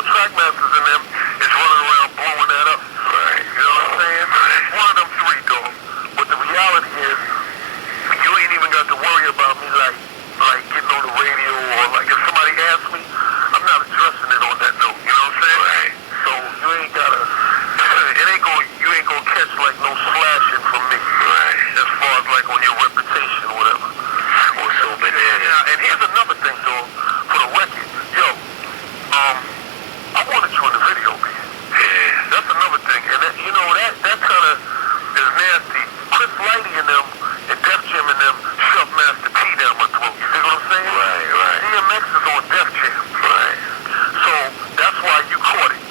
know, Trackmasters and them is running around blowing that up. Right. You know what I'm saying? It's one of them three, dog. But the reality is, you ain't even got to worry about me like getting on the radio or like if somebody asks me, I'm not addressing it on that note. You know what I'm saying? Right. So you ain't gotta. You ain't gonna catch like no slashing from me. Right. As far as like on your reputation or whatever. What's so bananas? Yeah, and here's another thing, dog. For the record, yo, I wanted you in the video, man. Yeah. That's another thing, and that, you know that kind of is nasty. Chris Lighty and them, and Def Jam and them, shoved Master P down my throat. You see what I'm saying? Right, right. DMX is on Def Jam. Right. So that's why you caught it.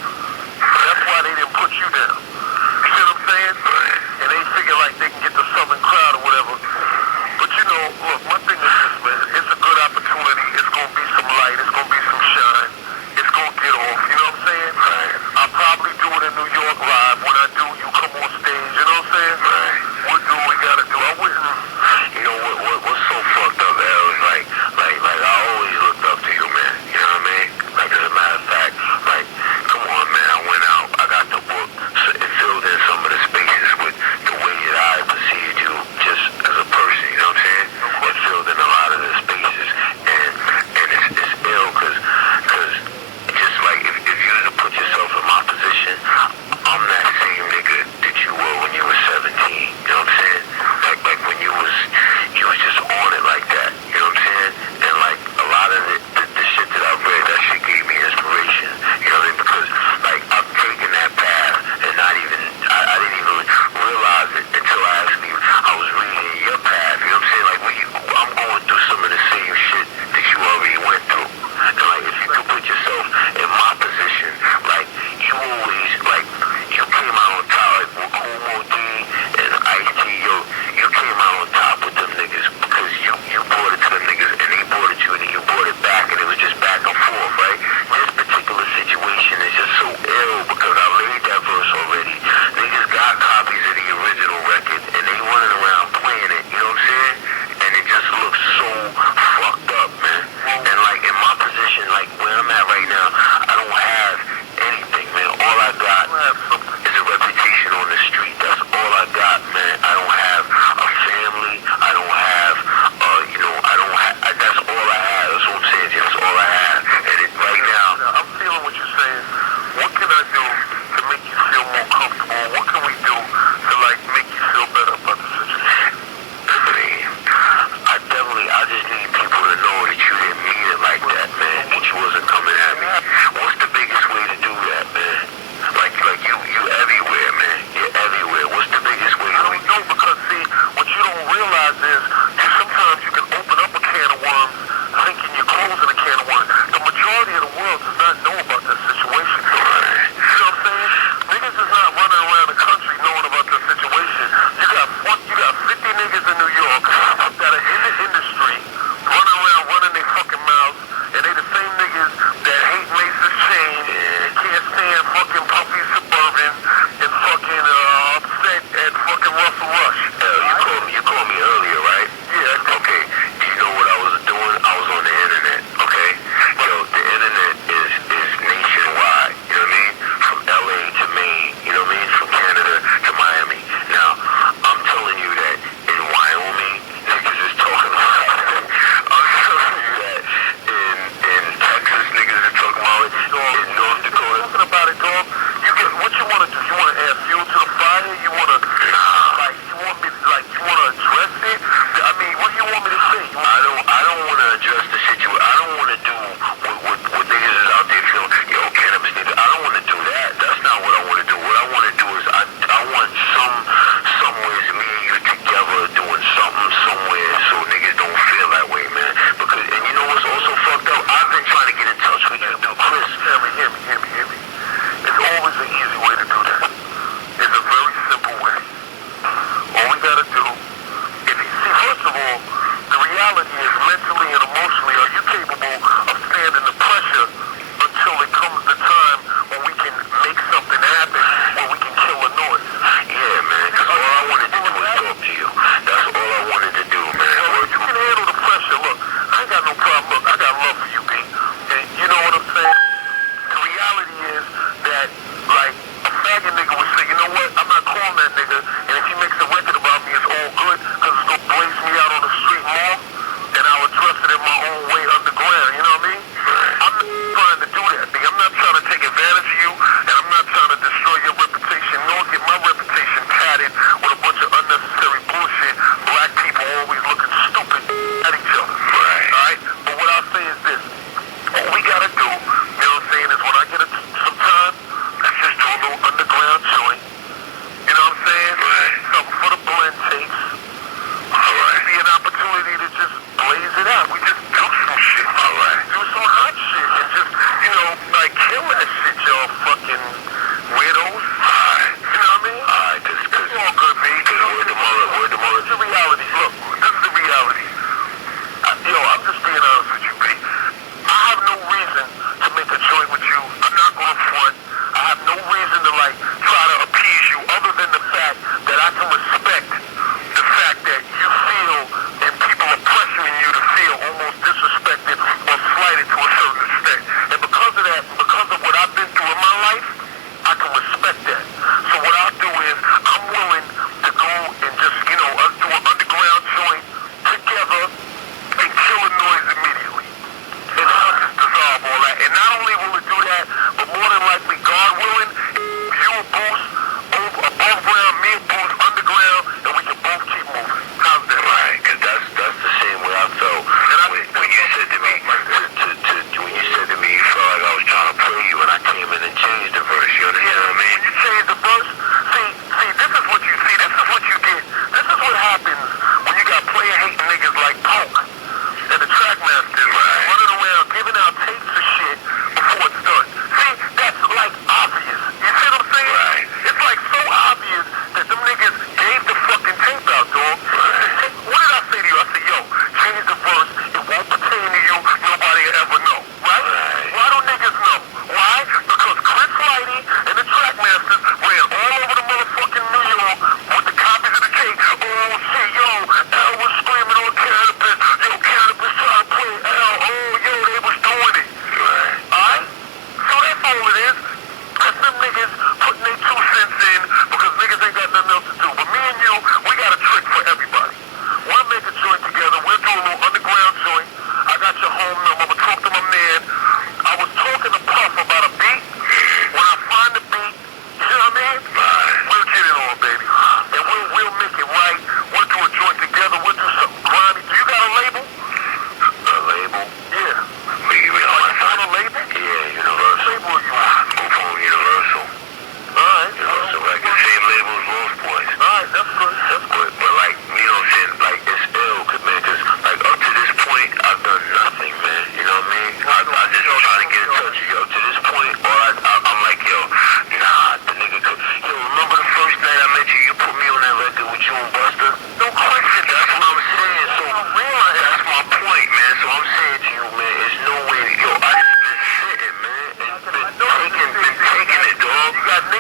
That's why they didn't put you down. You see what I'm saying? Right. And they figure like they can get the Southern crowd or whatever. But you know, look, my thing is this, man. It's a good opportunity. It's gonna be some light. It's gonna be some shine. It's gonna get off. You know what I'm saying? Right. I'll probably do it in New York live. When I do, you come on stage. You know what I'm saying? Right. We'll do what we gotta do. I wouldn't. You know what's so fucked up, L, is like I always looked up to you, man. You know what I mean? Like as a matter of fact, like, come on, man, I went out, I got the book, so it filled in some of the spaces with the way that I perceived you just as a person, you know what I'm saying? It filled in a lot of the spaces, and it's ill, cause just like if you were to put yourself in my position, I'm that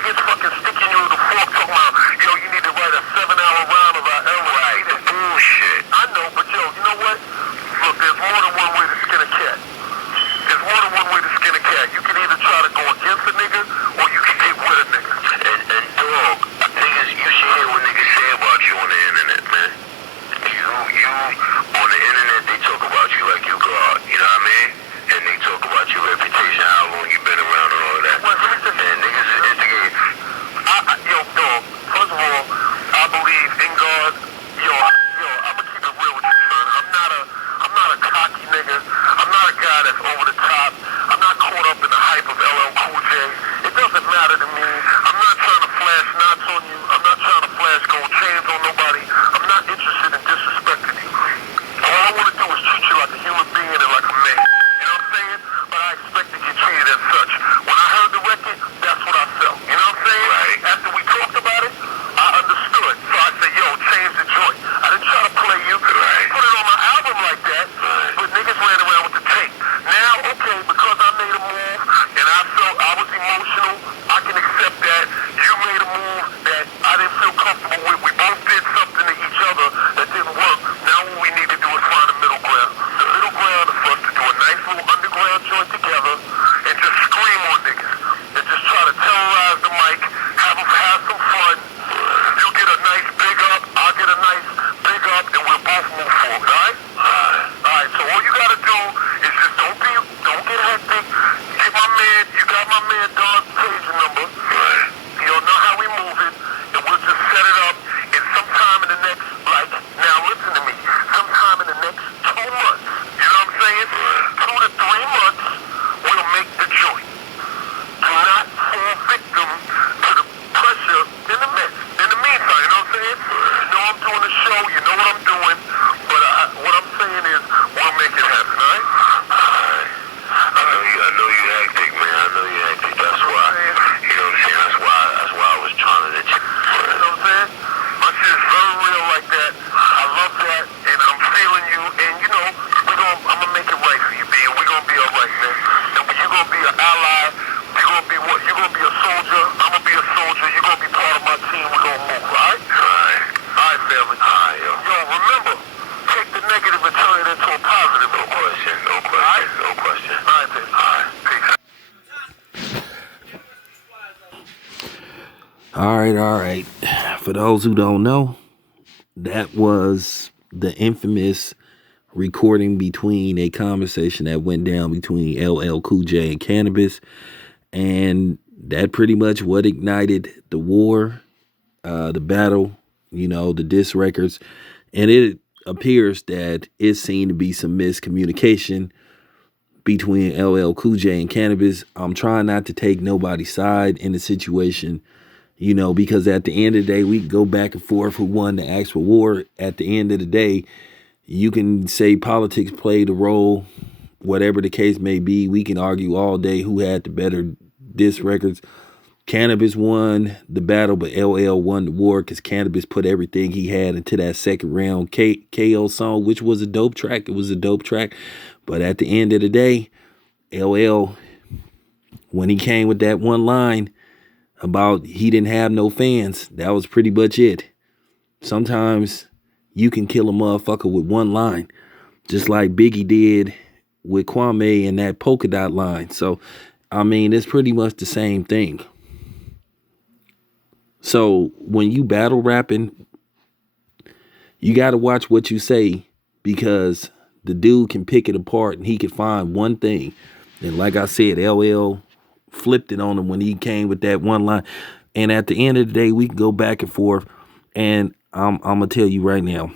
niggas fucking sticking you with a fork talking about, yo, you need to write a 7-hour round of our LL. Right, the bullshit. I know, but yo, you know what? Look, there's more than one way to skin a cat. There's more than one way to skin a cat. You can either try to go against a nigga, or you can get with a nigga. And dog, niggas, you should hear what niggas say about you on the internet, man. You on the internet, they talk about you like you God, you know what I mean? And they talk about your reputation, how long you been around and all of that. Well, let me tell you, And niggas is instigating. yo, dog, first of all, I believe in God. Yo, I'm gonna keep it real with you, son. I'm not a cocky nigga. I'm not a guy that's over the top. I'm not caught up in the hype of LL Cool J. It doesn't matter to me. I'm not trying to flash knots on you. I'm not trying to flash gold chains on nobody. I'm not interested in disrespecting you. All I want to do is treat you like a human being and like a man. You know what I'm saying? But I expect to get treated as such. When I heard the record, that's what I felt. You know what I'm saying? Right. After we talked about it, I understood. So I said, yo, change the joint. I didn't try to play you. Right. Put it on my album like that, Right. but niggas ran around with the tape. Now, okay, because I made a move and I felt I was emotional, I can accept that. You made a move that I didn't feel comfortable with. We both did something to each other that didn't work. Now what we need to do is find a middle ground. The middle ground is for us to do a nice little underground joint together and just scream on niggas. And just try to terrorize the mic, have some fun. You get a nice big up, I'll get a nice big up, and we'll both move forward, alright? Alright, so all you gotta do is just don't get hectic. Get my man, you got my man Don's page number. Right. You'll know how we move it, and we'll just set it up. And sometime in the next, like, now listen to me, sometime in the next 2 months, you know what I'm saying? 2 to 3 months, we'll make the joint. Do not fall victim to the pressure in the midst. In the meantime, you know what I'm saying? You know I'm doing the show, you know what I'm doing, but what I'm saying is, we'll make it happen, alright? I know you hectic, man. I know you hectic. That's why. You know what I'm saying? That's why I was trying to. You know what I'm saying? My shit is very real like that. I love that, and I'm feeling you, and you know, I'm gonna make it right for you, B, and we're gonna be alright, man. And you're gonna be an ally, you're gonna be what? You're gonna be a soldier, I'm gonna be a soldier, you're gonna be part of my team, we're gonna move, alright? Alright. Alright, family. Alright, yo. Yo, remember, take the negative and turn it into a positive. No question. No question. No question. Alright, baby. Alright. Peace. All right. For those who don't know, that was the infamous recording between a conversation that went down between LL Cool J and Canibus. And that pretty much what ignited the war, the battle, the diss records. And it appears that it seemed to be some miscommunication between LL Cool J and Canibus. I'm trying not to take nobody's side in the situation, because at the end of the day, we can go back and forth who won the actual war. At the end of the day, you can say politics played a role, whatever the case may be. We can argue all day who had the better diss records. Canibus won the battle, but LL won the war because Canibus put everything he had into that second round KO song, which was a dope track. It was a dope track. But at the end of the day, LL, when he came with that one line about he didn't have no fans, that was pretty much it. Sometimes you can kill a motherfucker with one line, just like Biggie did with Kwame and that polka dot line. So, it's pretty much the same thing. So when you battle rapping, you got to watch what you say, because the dude can pick it apart and he can find one thing. And like I said, LL flipped it on him when he came with that one line. And at the end of the day, we can go back and forth. And I'm going to tell you right now,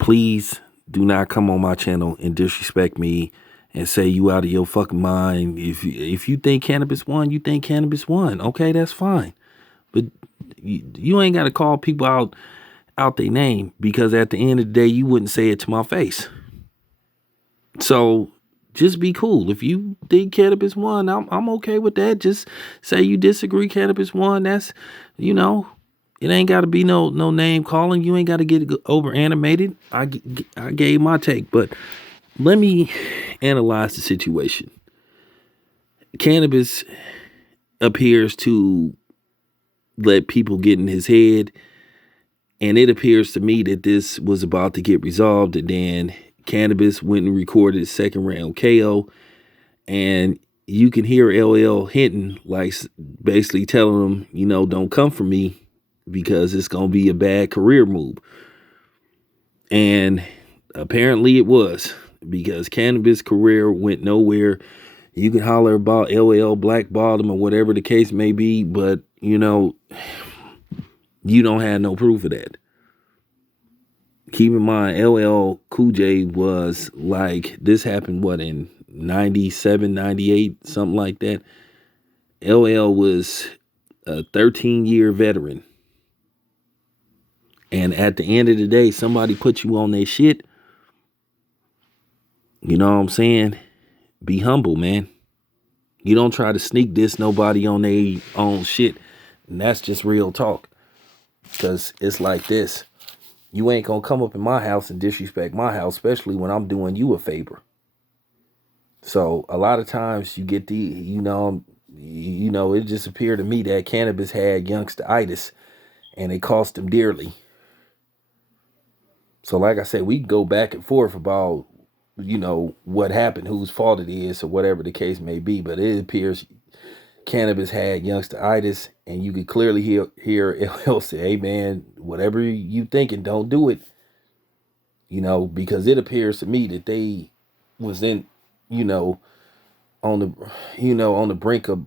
please do not come on my channel and disrespect me and say you out of your fucking mind. If you think Canibus won, you think Canibus won. Okay, that's fine. But you ain't got to call people out their name, because at the end of the day, you wouldn't say it to my face. So just be cool. If you think Canibus won, I'm okay with that. Just say you disagree, Canibus won. That's, it ain't got to be no name calling. You ain't got to get over animated. I gave my take, but let me analyze the situation. Canibus appears to let people get in his head. And it appears to me that this was about to get resolved. And then Canibus went and recorded his second round KO. And you can hear LL hinting, like basically telling him, don't come for me because it's going to be a bad career move. And apparently it was, because Canibus' career went nowhere. You can holler about LL blackballed him or whatever the case may be, but you don't have no proof of that. Keep in mind, LL Cool J was like, this happened, in 97, 98, something like that. LL was a 13-year veteran. And at the end of the day, somebody put you on their shit. You know what I'm saying? Be humble, man. You don't try to sneak diss nobody on their own shit. And that's just real talk. Because it's like this. You ain't going to come up in my house and disrespect my house, especially when I'm doing you a favor. So a lot of times you get it just appeared to me that Canibus had youngsteritis and it cost him dearly. So like I said, we can go back and forth about, what happened, whose fault it is, or whatever the case may be. But it appears Canibus had youngsteritis, and you could clearly hear LL say, "Hey man, whatever you thinking, don't do it." Because it appears to me that they was in, on the brink of,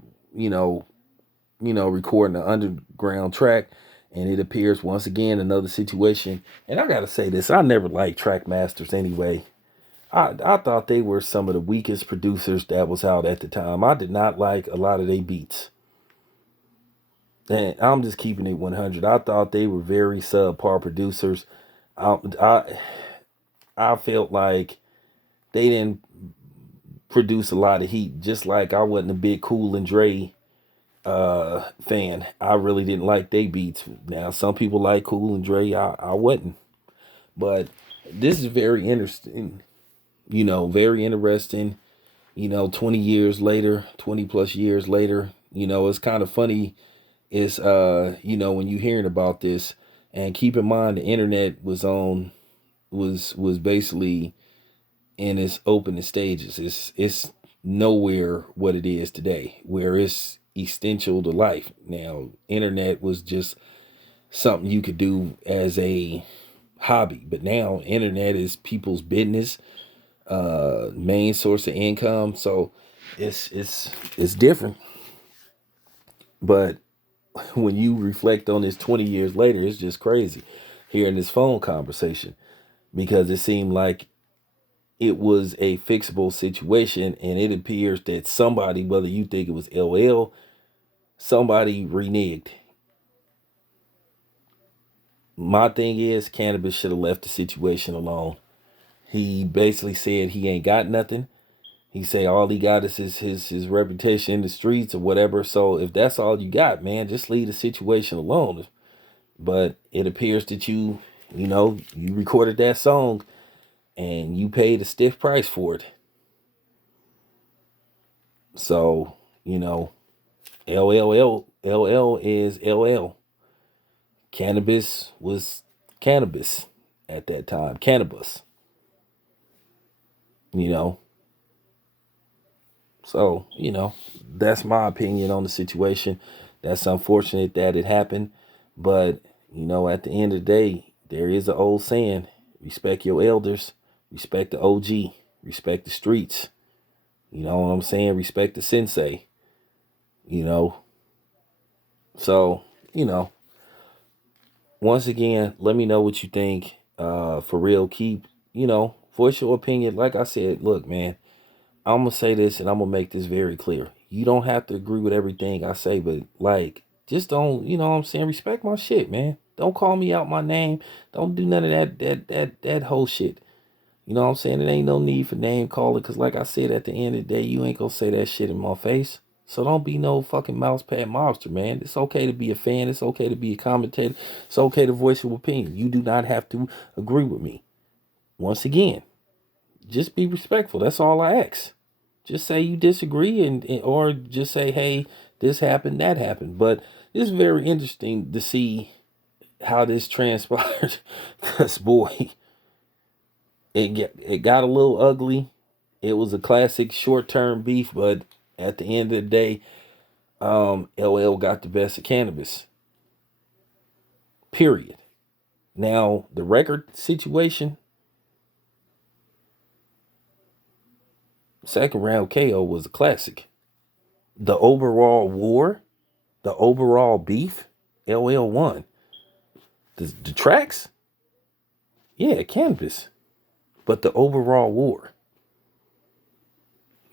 recording an underground track. And it appears once again another situation. And I gotta say this, I never liked track masters anyway. I thought they were some of the weakest producers that was out at the time. I did not like a lot of their beats. And I'm just keeping it 100. I thought they were very subpar producers. I felt like they didn't produce a lot of heat. Just like I wasn't a big Cool and Dre fan. I really didn't like they beats. Now some people like Cool and Dre. I wasn't. But this is very interesting. Very interesting. 20 years later, 20 plus years later, it's kind of funny. It's when you hearing about this, and keep in mind the internet was basically in its opening stages. It's nowhere what it is today, where it's essential to life. Now, internet was just something you could do as a hobby, but now internet is people's business, main source of income. So it's different. But when you reflect on this 20 years later, it's just crazy hearing this phone conversation, because it seemed like it was a fixable situation, and it appears that somebody, whether you think it was LL, somebody reneged. My thing is, Canibus should have left the situation alone. He basically said he ain't got nothing. He say all he got is his reputation in the streets or whatever. So if that's all you got, man, just leave the situation alone. But it appears that you recorded that song and you paid a stiff price for it. So, LL is LL. Canibus was Canibus at that time. Canibus. So, that's my opinion on the situation. That's unfortunate that it happened. But, at the end of the day, there is an old saying: respect your elders, respect the OG, respect the streets. You know what I'm saying? Respect the sensei. So, once again, let me know what you think. For real, keep, voice your opinion. Like I said, look, man, I'm going to say this and I'm going to make this very clear. You don't have to agree with everything I say, but like, just don't, you know what I'm saying? Respect my shit, man. Don't call me out my name. Don't do none of that whole shit. You know what I'm saying? It ain't no need for name calling, because like I said, at the end of the day, you ain't going to say that shit in my face. So don't be no fucking mousepad mobster, man. It's okay to be a fan. It's okay to be a commentator. It's okay to voice your opinion. You do not have to agree with me. Once again, just be respectful. That's all I ask. just say you disagree or just say, hey, this happened, that happened. But it's very interesting to see how this transpired. Because boy, it got a little ugly. It was a classic short-term beef, but at the end of the day, LL got the best of Canibus. Period. Now, the record situation, second round KO was a classic. The overall war, the overall beef, LL won. The tracks, yeah, Canibus. But the overall war,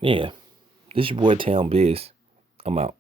yeah. This your boy Town Biz. I'm out.